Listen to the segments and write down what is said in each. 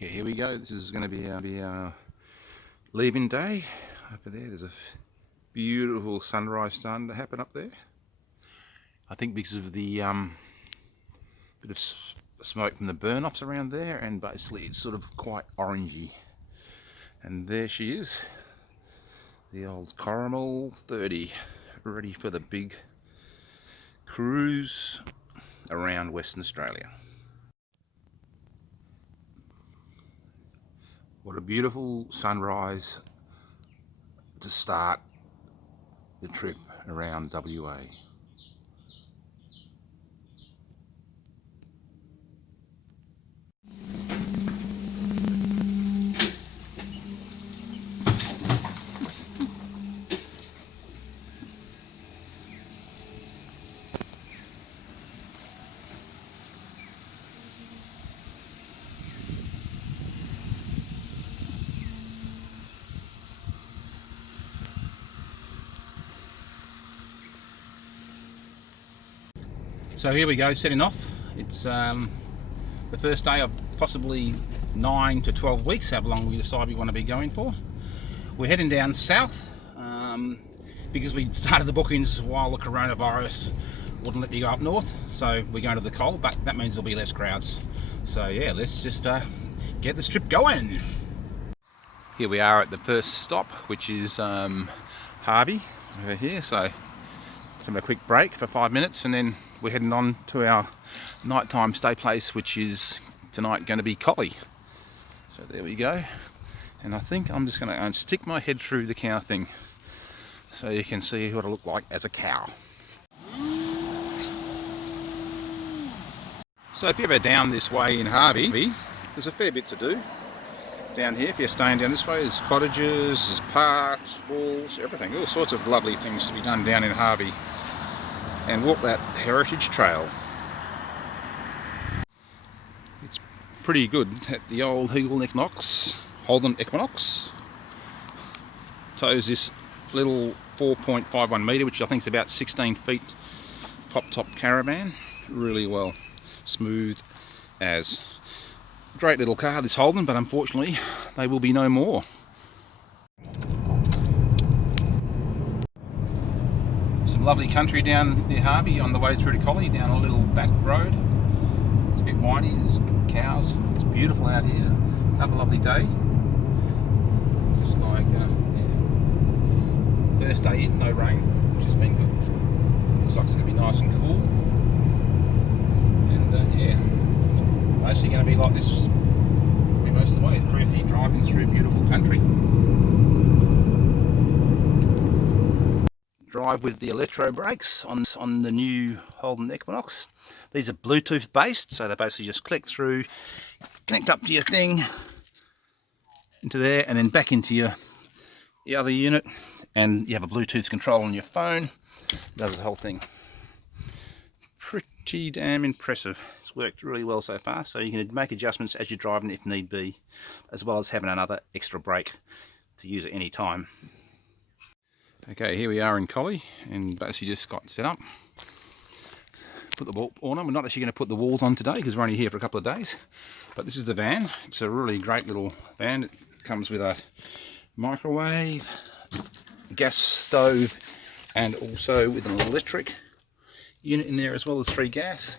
Yeah, here we go. This is going to be our leaving day. Over there, there's a beautiful sunrise starting to happen up there. I think because of the bit of smoke from the burn-offs around there, and basically it's sort of quite orangey. And there she is, the old Caramel 30, ready for the big cruise around Western Australia. What a beautiful sunrise to start the trip around WA. So here we go, setting off. It's the first day of possibly 9 to 12 weeks, how long we decide we want to be going for. We're heading down south because we started the bookings while the coronavirus wouldn't let you go up north. So we're going to the cold, but that means there'll be less crowds. So yeah, let's just get this trip going. Here we are at the first stop, which is Harvey over here. So having a quick break for 5 minutes, and then we're heading on to our nighttime stay place, which is tonight going to be Collie. So there we go. And I think I'm just going to go and stick my head through the cow thing so you can see what I look like as a cow. So if you're ever down this way in Harvey, there's a fair bit to do down here. If you're staying down this way, there's cottages, there's parks, walls, everything. All sorts of lovely things to be done down in Harvey. And walk that heritage trail. It's pretty good at the old Holden Equinox. Tows this little 4.51 metre, which I think is about 16 feet pop-top caravan, really well. Smooth as. Great little car, this Holden, but unfortunately they will be no more. Some lovely country down near Harvey on the way through to Collie, down a little back road. It's a bit windy, there's cows, it's beautiful out here. Another lovely day. Just like, first day in, no rain, which has been good. Looks like it's going to be nice and cool. And yeah, it's mostly going to be like this probably most of the way. Cruisy driving through beautiful country. Drive with the electro brakes on the new Holden Equinox. These are Bluetooth based, so they basically just click through, connect up to your thing, into there, and then back into your other unit, and you have a Bluetooth control on your phone. It does the whole thing. Pretty damn impressive. It's worked really well so far, so you can make adjustments as you're driving if need be, as well as having another extra brake to use at any time. Okay, here we are in Collie, and basically just got set up. Put the wall on. We're not actually going to put the walls on today because we're only here for a couple of days. But this is the van. It's a really great little van. It comes with a microwave, gas stove, and also with an electric unit in there as well as 3 gas.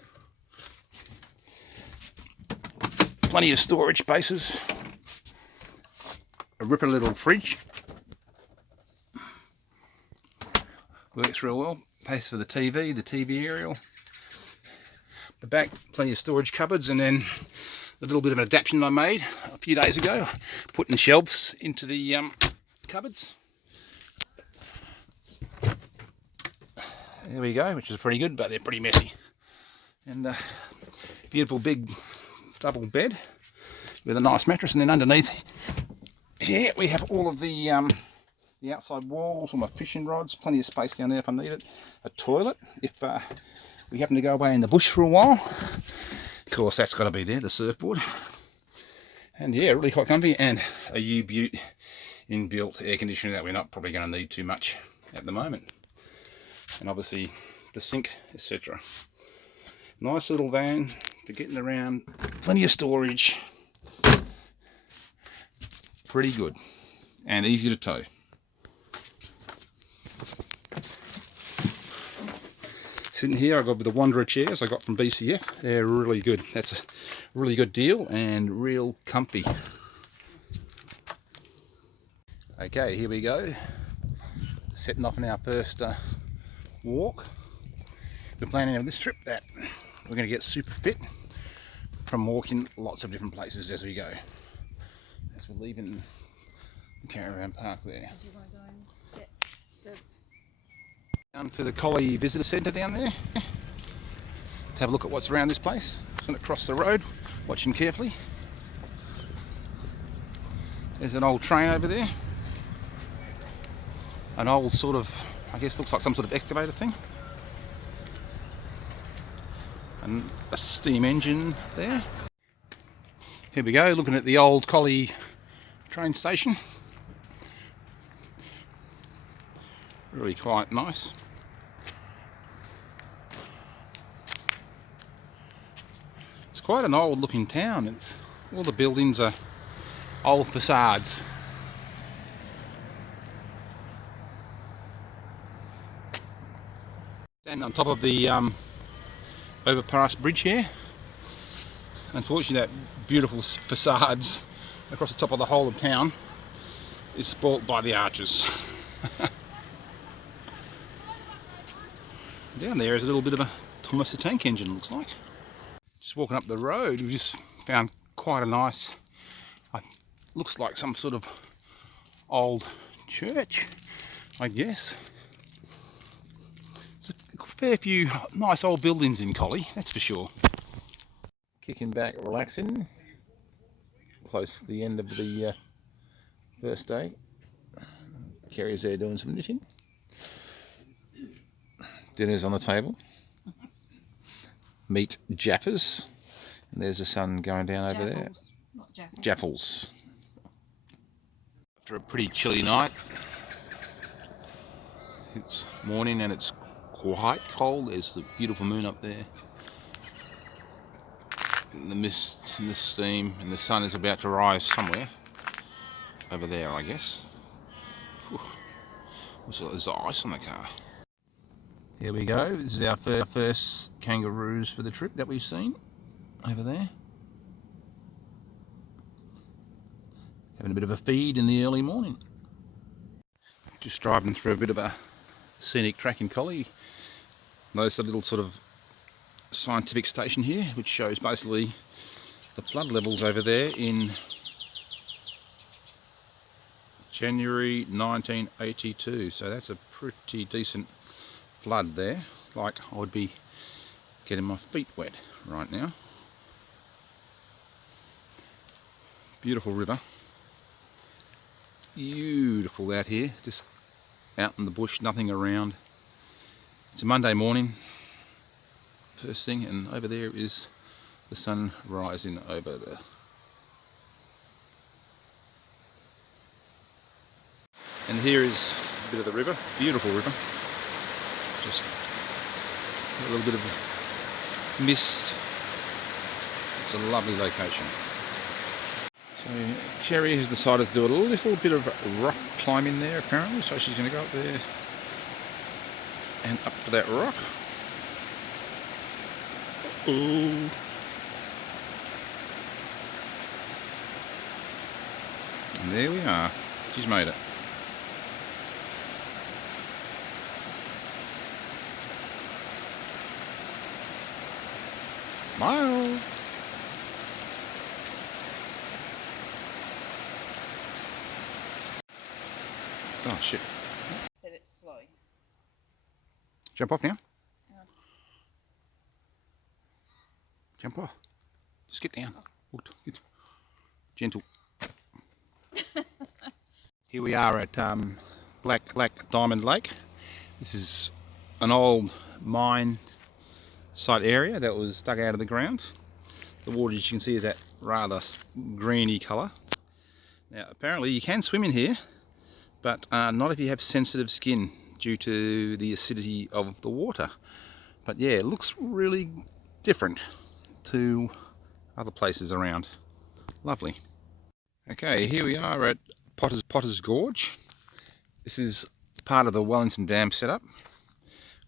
Plenty of storage spaces. A ripper little fridge. Works real well. Place for the TV aerial. The back, plenty of storage cupboards, and then the little bit of an adaptation I made a few days ago, putting shelves into the cupboards. There we go, which is pretty good, but they're pretty messy. And beautiful big double bed with a nice mattress, and then underneath, yeah, we have all of the outside walls, all my fishing rods, plenty of space down there if I need it. A toilet if we happen to go away in the bush for a while. Of course, that's got to be there, the surfboard. And yeah, really quite comfy, and a U-Butte inbuilt air conditioner that we're not probably going to need too much at the moment. And obviously the sink, etc. Nice little van for getting around, plenty of storage, pretty good and easy to tow. Sitting here, I got with the Wanderer chairs I got from BCF. They're really good. That's a really good deal and real comfy. Okay, here we go. Setting off on our first walk. We're planning on this trip that we're going to get super fit from walking lots of different places as we go. As we're leaving the caravan park there. Do you want to go and get the... Down to the Collie Visitor Centre down there. To have a look at what's around this place. Just going to cross the road, watching carefully. There's an old train over there. An old sort of, I guess looks like some sort of excavator thing. And a steam engine there. Here we go, looking at the old Collie train station. Really quite nice. It's quite an old looking town. It's all the buildings are old facades. Standing on top of the overpass bridge here. Unfortunately, that beautiful facades across the top of the whole of town is spoilt by the arches. Down there is a little bit of a Thomas the Tank Engine, looks like. Just walking up the road, we've just found quite a nice, looks like some sort of old church, I guess. It's a fair few nice old buildings in Collie, that's for sure. Kicking back, relaxing. Close to the end of the first day. Kerry's there doing some knitting. Dinner's on the table. Meat jaffers. And there's the sun going down over there. Not jaffles. Jaffles. After a pretty chilly night, it's morning and it's quite cold. There's the beautiful moon up there. And the mist and the steam, and the sun is about to rise somewhere. Over there, I guess. Also, there's ice on the car. Here we go. This is our first kangaroos for the trip that we've seen. Over there. Having a bit of a feed in the early morning. Just driving through a bit of a scenic track in Collie. Notice a little sort of scientific station here, which shows basically the flood levels over there in January 1982. So that's a pretty decent flood there. Like, I would be getting my feet wet right now. Beautiful river. Beautiful out here, just out in the bush, nothing around. It's a Monday morning, first thing, and over there is the sun rising over the... And here is a bit of the river, beautiful river. Just a little bit of mist. It's a lovely location. So Cherry has decided to do a little bit of rock climbing there apparently, so she's going to go up there and up to that rock. Ooh. And there we are. She's made it. Smile. Oh shit. Said it's slow. Jump off now. Hang on. Jump off. Just get down. Get gentle. Here we are at Black Diamond Lake. This is an old mine site area that was dug out of the ground. The water, as you can see, is that rather greeny colour. Now apparently you can swim in here, but not if you have sensitive skin due to the acidity of the water. But yeah, it looks really different to other places around. Lovely. Okay, here we are at Potter's Gorge. This is part of the Wellington Dam setup,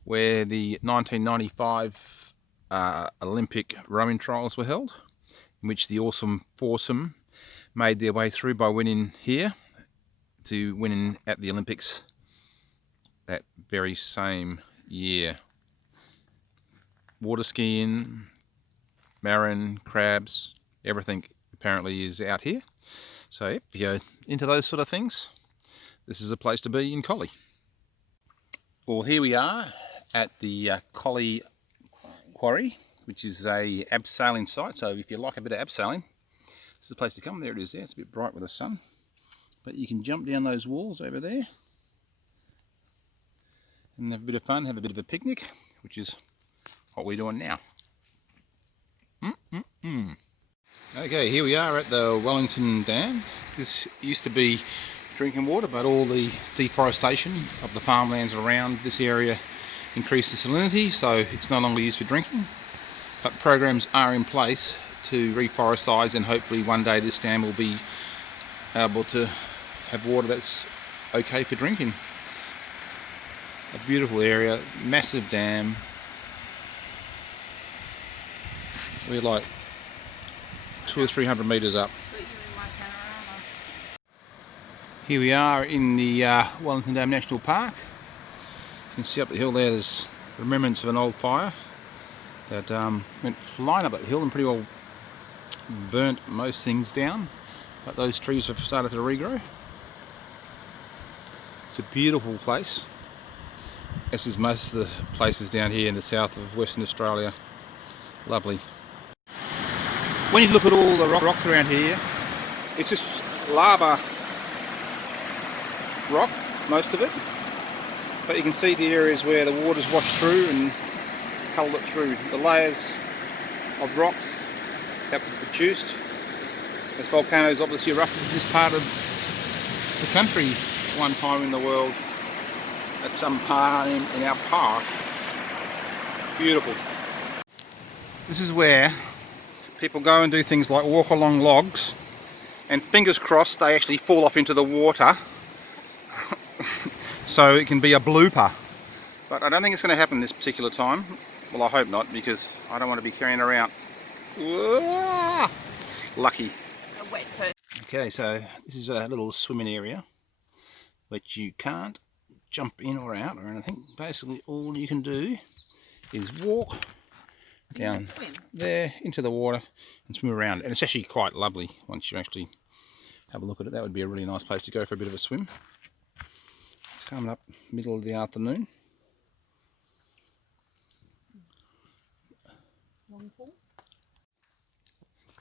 where the 1995 Olympic rowing trials were held, in which the awesome foursome made their way through by winning here to winning at the Olympics that very same year. Water skiing, marine, crabs, everything apparently is out here. So if you're into those sort of things, this is a place to be in Collie. Well, here we are at the Collie Quarry, which is a abseiling site. So if you like a bit of abseiling, this is the place to come. There it is there. It's a bit bright with the sun. But you can jump down those walls over there and have a bit of fun, have a bit of a picnic, which is what we're doing now. Okay, here we are at the Wellington Dam. This used to be drinking water, but all the deforestation of the farmlands around this area increased the salinity, so it's no longer used for drinking. But programs are in place to reforestise, and hopefully one day this dam will be able to have water that's okay for drinking. A beautiful area, massive dam. We're like 200 or 300 metres up. Here we are in the Wellington Dam National Park. You can see up the hill there, there's remnants of an old fire that went flying up that hill and pretty well burnt most things down, but those trees have started to regrow. It's a beautiful place, as is most of the places down here in the south of Western Australia. Lovely. When you look at all the rocks around here, it's just lava rock, most of it. But you can see the areas where the water's washed through and culled it through. The layers of rocks that were produced as volcanoes obviously erupted in this part of the country one time in the world, at some part in our past. Beautiful. This is where people go and do things like walk along logs, and fingers crossed they actually fall off into the water so it can be a blooper. But I don't think it's going to happen this particular time. Well, I hope not, because I don't want to be carrying around. Whoa! Lucky. A wet person. Okay, so this is a little swimming area which you can't jump in or out or anything. Basically all you can do is walk down there into the water and swim around, and it's actually quite lovely once you actually have a look at it. That would be a really nice place to go for a bit of a swim. It's coming up middle of the afternoon.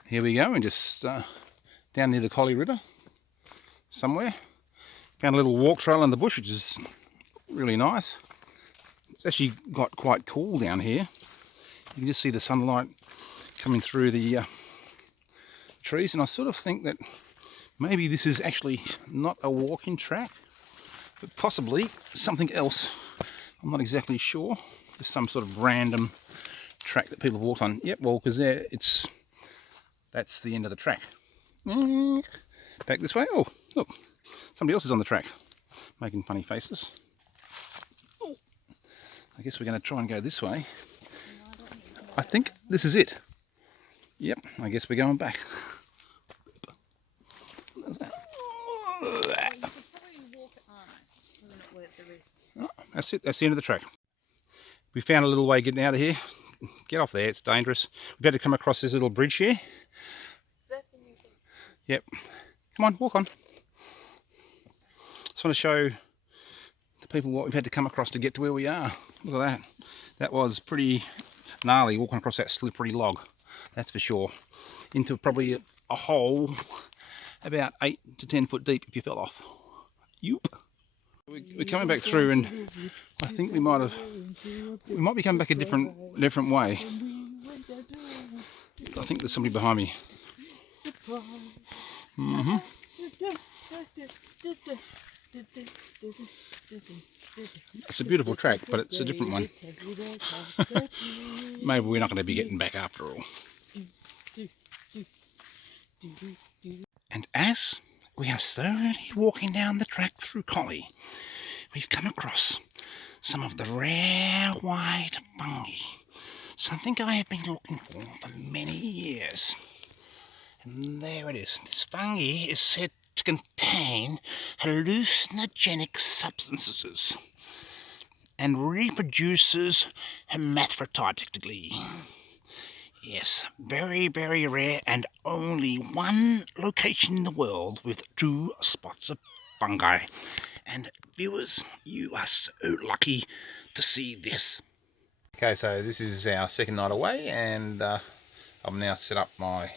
Here we go, and just down near the Collie River somewhere. Found a little walk trail in the bush, which is really nice. It's actually got quite cool down here. You can just see the sunlight coming through the trees, and I sort of think that maybe this is actually not a walking track, but possibly something else. I'm not exactly sure. Just some sort of random track that people have walked on. Yep, well, because there that's the end of the track. Back this way. Oh, look, somebody else is on the track making funny faces. Oh, I guess we're going to try and go this way. I think this is it. Yep, I guess we're going back. Oh, that's it, that's the end of the track. We found a little way getting out of here. Get off there, it's dangerous. We've had to come across this little bridge here. Yep. Come on, walk on. Just want to show the people what we've had to come across to get to where we are. Look at that. That was pretty gnarly, walking across that slippery log, that's for sure. Into probably a hole about 8 to 10 foot deep if you fell off. Yoop. We're coming back through, and I think we might be coming back a different way. I think there's somebody behind me. It's a beautiful track, but it's a different one. Maybe we're not going to be getting back after all. And as we are slowly walking down the track through Collie, we've come across some of the rare white fungi. Something I have been looking for many years. And there it is. This fungi is said to contain hallucinogenic substances and reproduces hermaphroditically. Yes, very, very rare, and only one location in the world with 2 spots of fungi. And viewers, you are so lucky to see this. Okay, so this is our second night away, and I've now set up my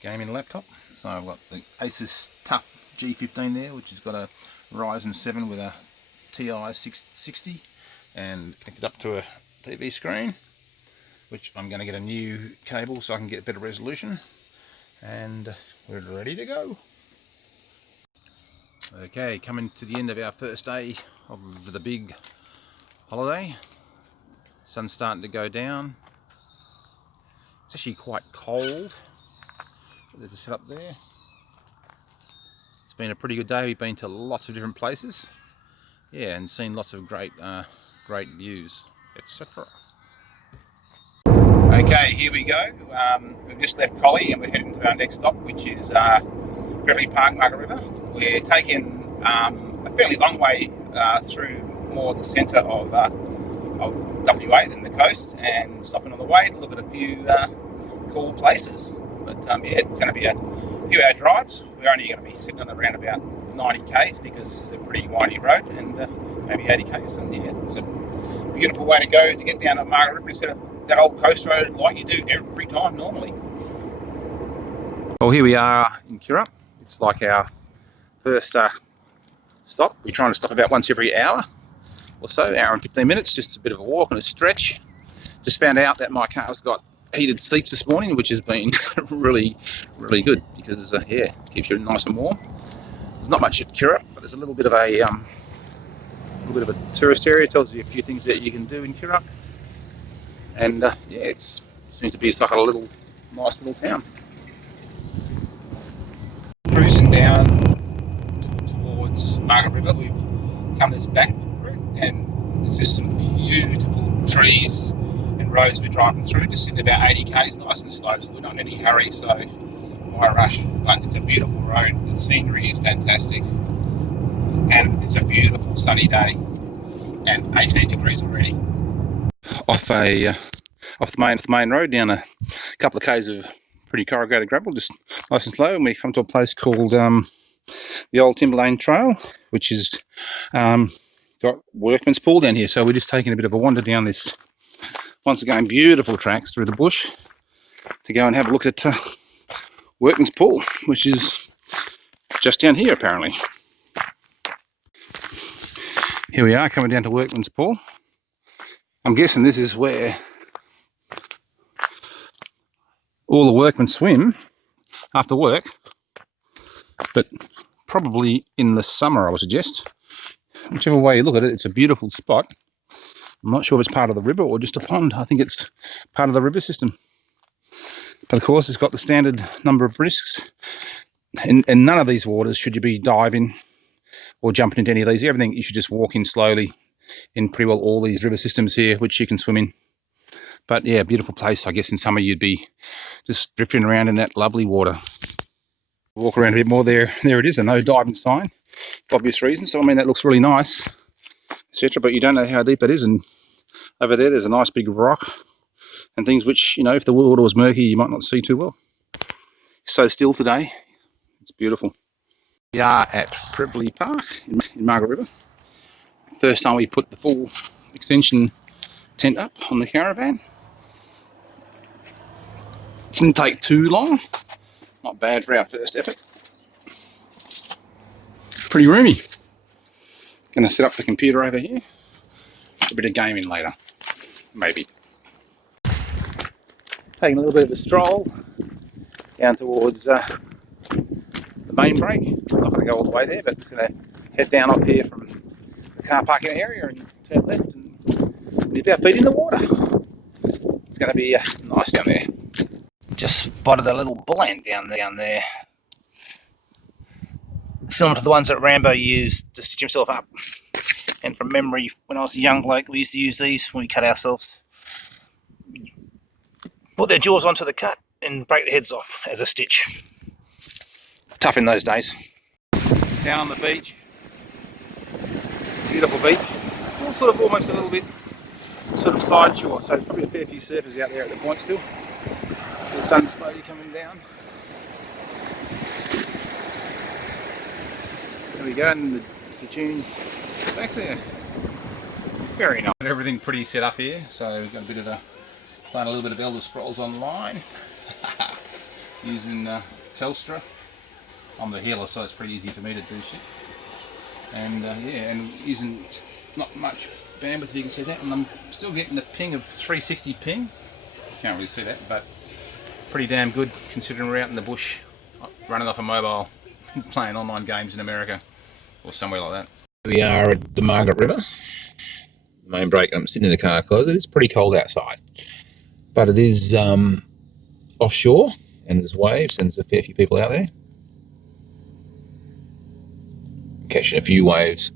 gaming laptop. So I've got the Asus TUF G15 there, which has got a Ryzen 7 with a TI 660, and connected up to a TV screen, which I'm going to get a new cable so I can get better resolution, and we're ready to go. Okay, coming to the end of our first day of the big holiday. Sun's starting to go down. It's actually quite cold. There's a setup there. It's been a pretty good day. We've been to lots of different places, yeah, and seen lots of great views, etc. Okay, here we go. We've just left Collie and we're heading to our next stop, which is Beverly Park, Margaret River. We're taking a fairly long way through more the centre of WA than the coast, and stopping on the way to look at a few cool places. But yeah, it's going to be a few hour drives. We're only going to be sitting on around about 90 k's because it's a pretty windy road, and maybe 80 k's. And yeah, it's a beautiful way to go to get down to Margaret River instead of that old coast road like you do every time normally. Well, here we are in Kira. It's like our first stop. We're trying to stop about once every hour or so, hour and 15 minutes, just a bit of a walk and a stretch. Just found out that my car's got heated seats this morning, which has been really, really good because yeah, it keeps you nice and warm. There's not much at Kira, but there's a little bit of a tourist area. It tells you a few things that you can do in Kira, and yeah, it seems to be like a little nice little town. Cruising down towards Margaret River, we've come this back route, and there's just some beautiful trees and roads we're driving through, just in about 80 k's, nice and slow. We're not in any hurry, so why rush? But it's a beautiful road. The scenery is fantastic, and it's a beautiful sunny day, and 18 degrees already. Off the main road, down a couple of k's of pretty corrugated gravel, just nice and slow, and we come to a place called the Old Timberlane Trail, which is got Workman's Pool down here. So we're just taking a bit of a wander down this, once again, beautiful tracks through the bush to go and have a look at Workman's Pool, which is just down here apparently. Here we are coming down to Workman's Pool. I'm guessing this is where all the workmen swim after work, but probably in the summer, I would suggest. Whichever way you look at it, it's a beautiful spot. I'm not sure if it's part of the river or just a pond. I think it's part of the river system. But of course, it's got the standard number of risks. In none of these waters should you be diving or jumping into any of these. Everything you should just walk in slowly in pretty well all these river systems here, which you can swim in. But yeah, beautiful place. I guess in summer you'd be just drifting around in that lovely water. Walk around a bit more there. There it is, a no diving sign, for obvious reasons. So I mean, that looks really nice, etc. But you don't know how deep that is. And over there's a nice big rock and things which, you know, if the water was murky, you might not see too well. So still today, it's beautiful. We are at Beverly Park in Margaret River. First time we put the full extension tent up on the caravan. It didn't take too long. Not bad for our first effort. Pretty roomy. Gonna set up the computer over here. A bit of gaming later, maybe. Taking a little bit of a stroll down towards the main break. I'm not going to go all the way there, but just going to head down off here from the car parking area and turn left and dip our feet in the water. It's going to be nice down there. Just spotted a little bull ant down there. similar to the ones that Rambo used to stitch himself up. And from memory, when I was a young bloke, we used to use these when we cut ourselves. Put their jaws onto the cut and break the heads off as a stitch. Tough in those days. Down on the beach. Beautiful beach. Still sort of almost a little bit sort of side shore, so there's probably a fair few surfers out there at the point still. The sun's slowly coming down. There we go, and the dunes back there. Very nice. Everything pretty set up here, so we've got a bit of playing a little bit of Elder Scrolls Online using Telstra. I'm the healer, so it's pretty easy for me to do shit. And yeah, and using not much bandwidth, you can see that, and I'm still getting a ping of 360 ping. Can't really see that, but pretty damn good considering we're out in the bush running off a mobile playing online games in America or somewhere like that. We are at the Margaret River main break. I'm sitting in the car because it is pretty cold outside, but it is offshore and there's waves and there's a fair few people out there catching a few waves.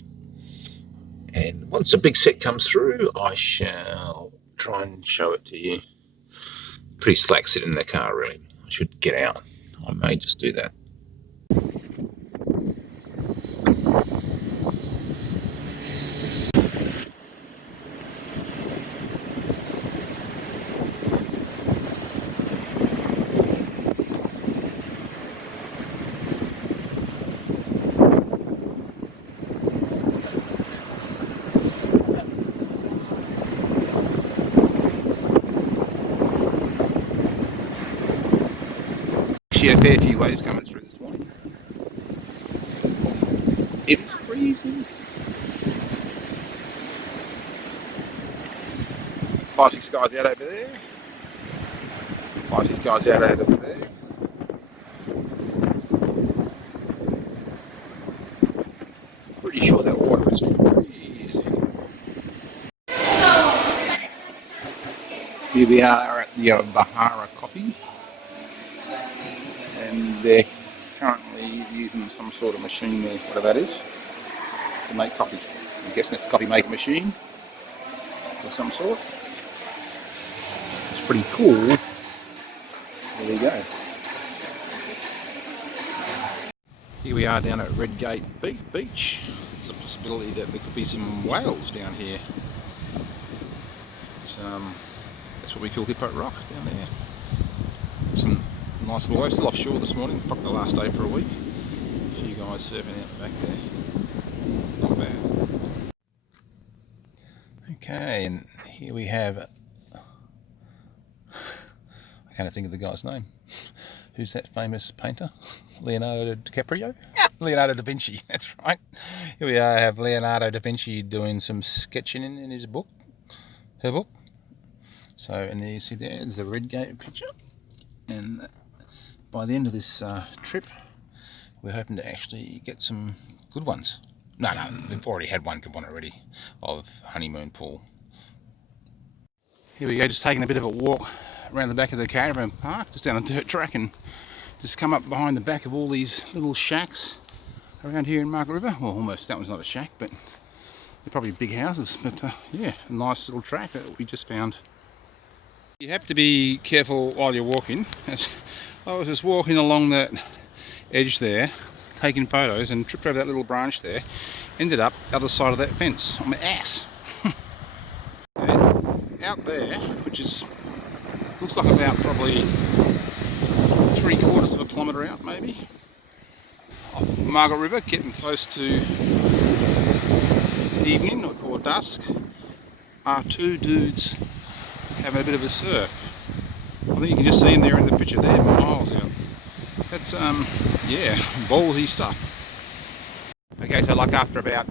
And once a big set comes through, I shall try and show it to you. Pretty slack sitting in the car, really. I should get out. I may just do that. Actually, a fair few waves coming through this morning. It's freezing. 5-6 guys out over there. 5-6 guys out over there. Pretty sure that water is freezing. Here we are at the Bahara Coffee. And they're currently using some sort of machine there, whatever that is, to make coffee. I'm guessing it's a coffee making machine of some sort. It's pretty cool. There you go. Here we are down at Redgate Beach. There's a possibility that there could be some whales down here. It's, that's what we call Hippo Rock down there. Some nice little waves, still offshore this morning, probably the last day for a week. A few guys surfing out the back there. Not bad. Okay, and here we have, I can't think of the guy's name. Who's that famous painter? Leonardo DiCaprio? Leonardo da Vinci, that's right. Here we are, have Leonardo da Vinci doing some sketching in his book, her book. So, and there you see there's a Redgate picture. And by the end of this trip, we're hoping to actually get some good ones. No, we've already had one good one already of Honeymoon Pool. Here we go, just taking a bit of a walk around the back of the caravan park, just down a dirt track, and just come up behind the back of all these little shacks around here in Margaret River. Well, almost, that one's not a shack, but they're probably big houses. But yeah, a nice little track that we just found. You have to be careful while you're walking. I was just walking along that edge there, taking photos, and tripped over that little branch there. Ended up the other side of that fence. I'm an ass. And out there, which is looks like about probably 3/4 of a kilometre out, maybe, off Margaret River, getting close to evening or dusk, are two dudes having a bit of a surf. I think you can just see them there in the picture there, miles out. That's yeah, ballsy stuff. Okay, so like after about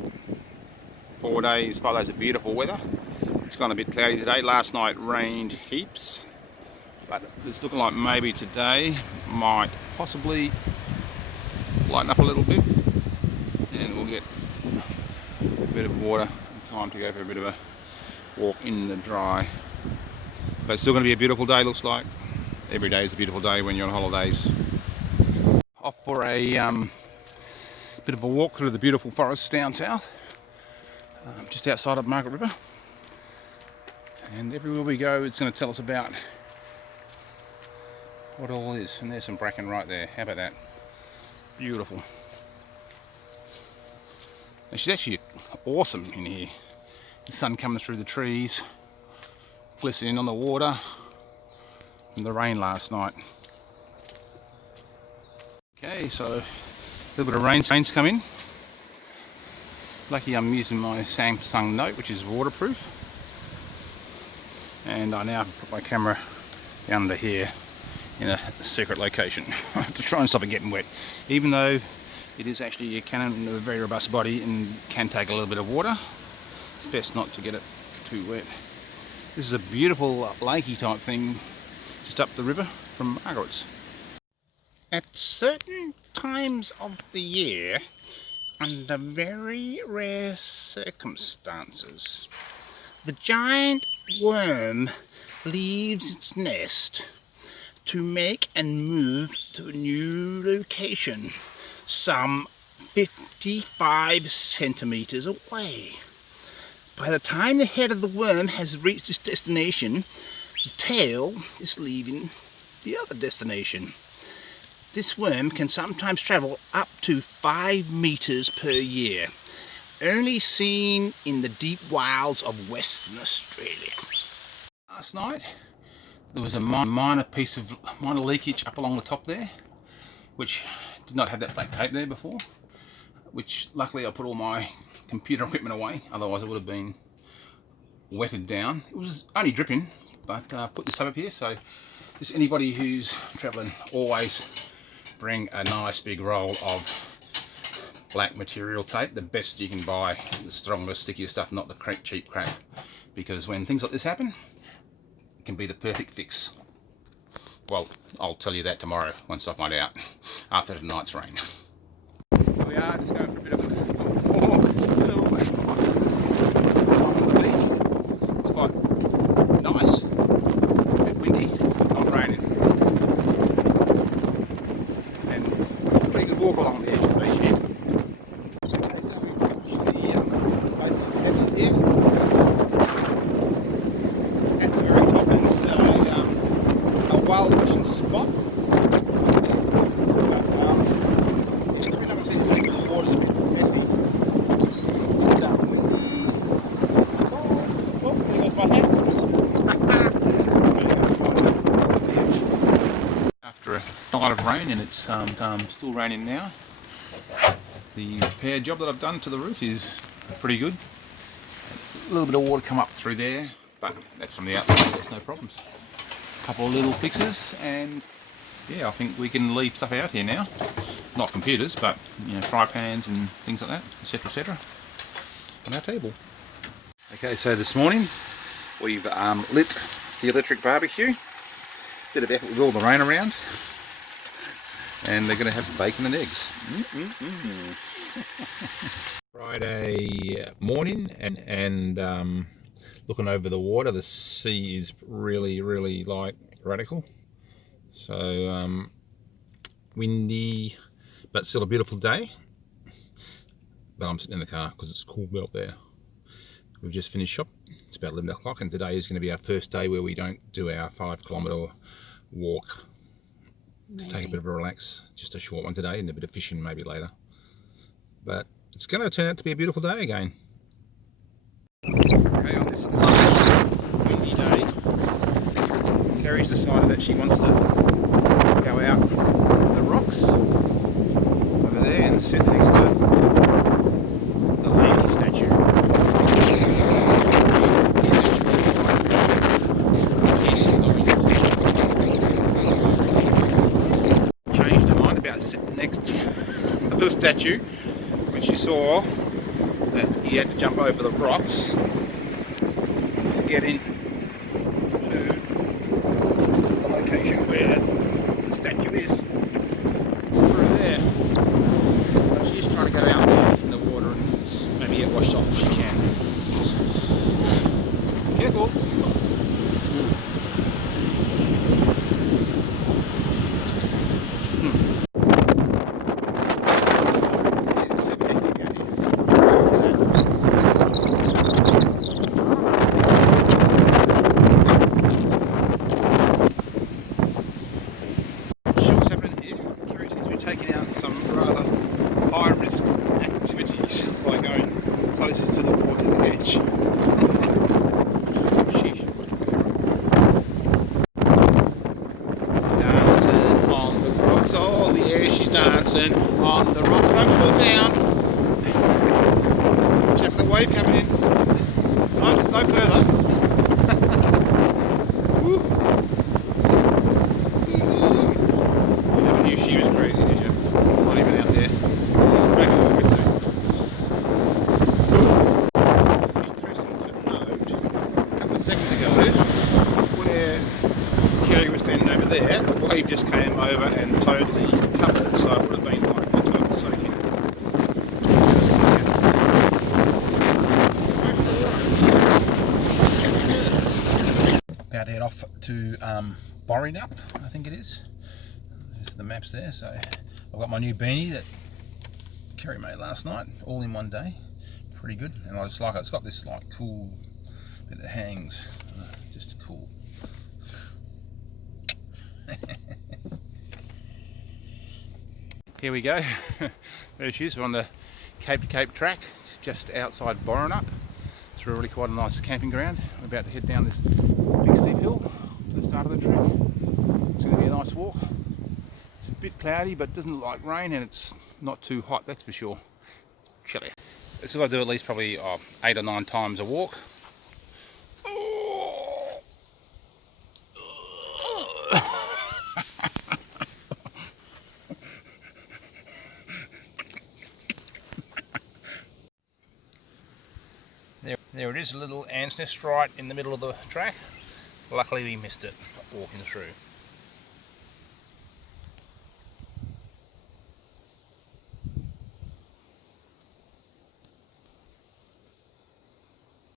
5 days of beautiful weather, it's gone a bit cloudy today. Last night rained heaps, but it's looking like maybe today might possibly lighten up a little bit, and we'll get a bit of water and time to go for a bit of a walk in the dry. But it's still going to be a beautiful day, looks like. Every day is a beautiful day when you're on holidays. Off for a Bit of a walk through the beautiful forests down south, just outside of Margaret River. And everywhere we go, it's going to tell us about what all is. And there's some bracken right there. How about that? Beautiful. It's actually awesome in here. The sun coming through the trees, glistening on the water, and the rain last night. Okay, so a little bit of rain's come in. Lucky I'm using my Samsung Note, which is waterproof. And I now put my camera under here in a secret location to try and stop it getting wet. Even though it is actually a Canon with a very robust body and can take a little bit of water, it's best not to get it too wet. This is a beautiful lakey type thing just up the river from Margaret's. At certain times of the year, under very rare circumstances, the giant worm leaves its nest to make and move to a new location, some 55 centimeters away. By the time the head of the worm has reached its destination, the tail is leaving the other destination. This worm can sometimes travel up to 5 meters per year, only seen in the deep wilds of Western Australia. Last night there was a minor leakage up along the top there, which did not have that black tape there before, which luckily I put all my computer equipment away, otherwise it would have been wetted down. It was only dripping, but put this up here, so just anybody who's travelling, always bring a nice big roll of black material tape, the best you can buy, the strongest, stickiest stuff, not the cheap crap, because when things like this happen, it can be the perfect fix. Well, I'll tell you that tomorrow once I find out, after tonight's rain. Here we are, just going for a bit of a walk. It's quite nice, a bit windy, not raining. And a pretty good walk along the edge of the beach here. Okay, so we've reached the basically the exit here. At the very top is a whale fishing spot. After a night of rain, and it's still raining now, the repair job that I've done to the roof is pretty good. A little bit of water come up through there, but that's from the outside, there's no problems. A couple of little fixes, and yeah, I think we can leave stuff out here now. Not computers, but fry pans and things like that, etc., etc. on our table. Okay, so this morning we've lit the electric barbecue. Bit of effort with all the rain around, and they're going to have bacon and eggs. Friday morning, and looking over the water, the sea is really radical. So windy, but still a beautiful day. But I'm sitting in the car because it's cool out there. We've just finished shop. It's about 11 o'clock, and today is going to be our first day where we don't do our 5-kilometre walk. To take a bit of a relax. Just a short one today, and a bit of fishing maybe later. But it's going to turn out to be a beautiful day again. Okay, on this windy day, Kerry's decided that she wants to go out to the rocks over there and sit next to the lady statue. Changed her mind about sitting next to the statue when she saw that he had to jump over the rocks to get in to the location where the statue is. Through there. So she's trying to go out there in the water and maybe get washed off if she can. Careful! person on the rocks. Don't fall down. Check for the wave coming in. No further. Woo. You never knew she was crazy, did you? Not even out there. Maybe we'll get soon. Interesting to note, a couple of seconds ago, where Kerry was standing over there, the wave just came over and totally covered it, so it would have been like a total soaking. About to head off to Borenup, I think it is. There's the maps there. So I've got my new beanie that Kerry made last night, all in one day. Pretty good, and I just like it. It's got this like cool bit that hangs, just cool. Here we go. There she is. We're on the Cape to Cape track, just outside Borenup. It's really quite a nice camping ground. We're about to head down this big steep hill to the start of the trek. It's going to be a nice walk. It's a bit cloudy, but it doesn't look like rain, and it's not too hot, that's for sure. Chilly. This is what I do at least probably 8 or 9 times a walk. There it is, a little ant's nest right in the middle of the track. Luckily we missed it walking through.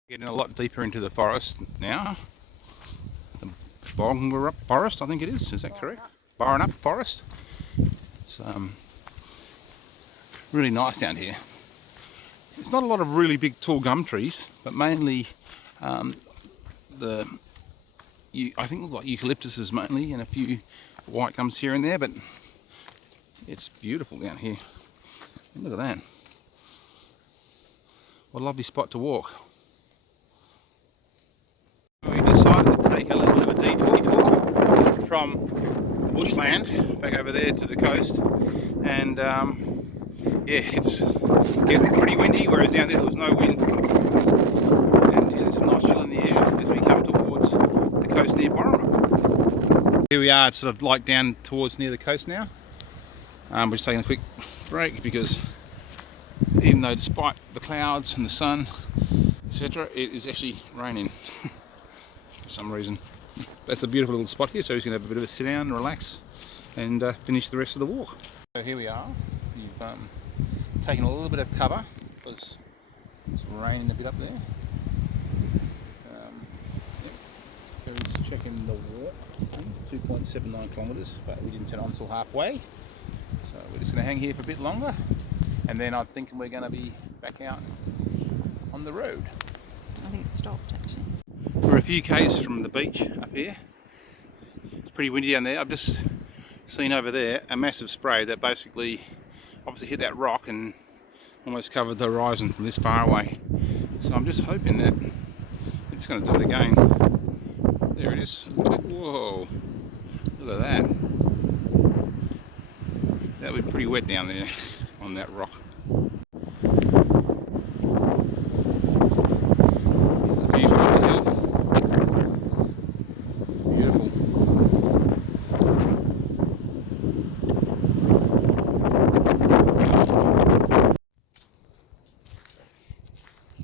Getting a lot deeper into the forest now. The Borenup forest, I think it is that correct? Borenup forest. It's really nice down here. It's not a lot of really big tall gum trees, but mainly I think it's like eucalyptuses mainly, and a few white gums here and there, but it's beautiful down here. Look at that. What a lovely spot to walk. We decided to take a little bit of a detour from the bushland back over there to the coast, and yeah, it's getting pretty windy, whereas down there was no wind, and yeah, there's some nice chill in the air as we come towards the coast near Borenup. Here we are, it's sort of like down towards near the coast now. We're just taking a quick break because even though despite the clouds and the sun, etc., it is actually raining for some reason. That's a beautiful little spot here, so he's going to have a bit of a sit down, relax, and finish the rest of the walk. So here we are. You've taken a little bit of cover because it's raining a bit up there. Kerry's checking the walk, 2.79 kilometres, but we didn't turn on until halfway. So we're just going to hang here for a bit longer, and then I'm thinking we're going to be back out on the road. I think it stopped actually. We're a few k's from the beach up here. It's pretty windy down there. I've just seen over there a massive spray that basically obviously hit that rock and almost covered the horizon from this far away. So I'm just hoping that it's going to do it again. There it is. Whoa, look at that. That'll be pretty wet down there on that rock. It's a beautiful little hill. Beautiful.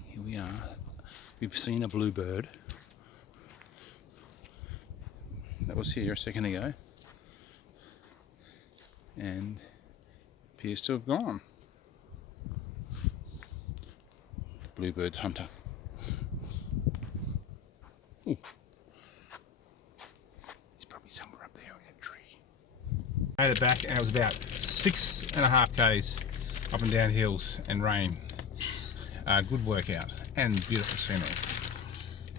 Here we are. We've seen a bluebird. That was here a second ago, and appears to have gone. Bluebird hunter. Ooh. He's probably somewhere up there in that tree. I made it back, and it was about 6.5 k's up and down hills and rain. Good workout and beautiful scenery.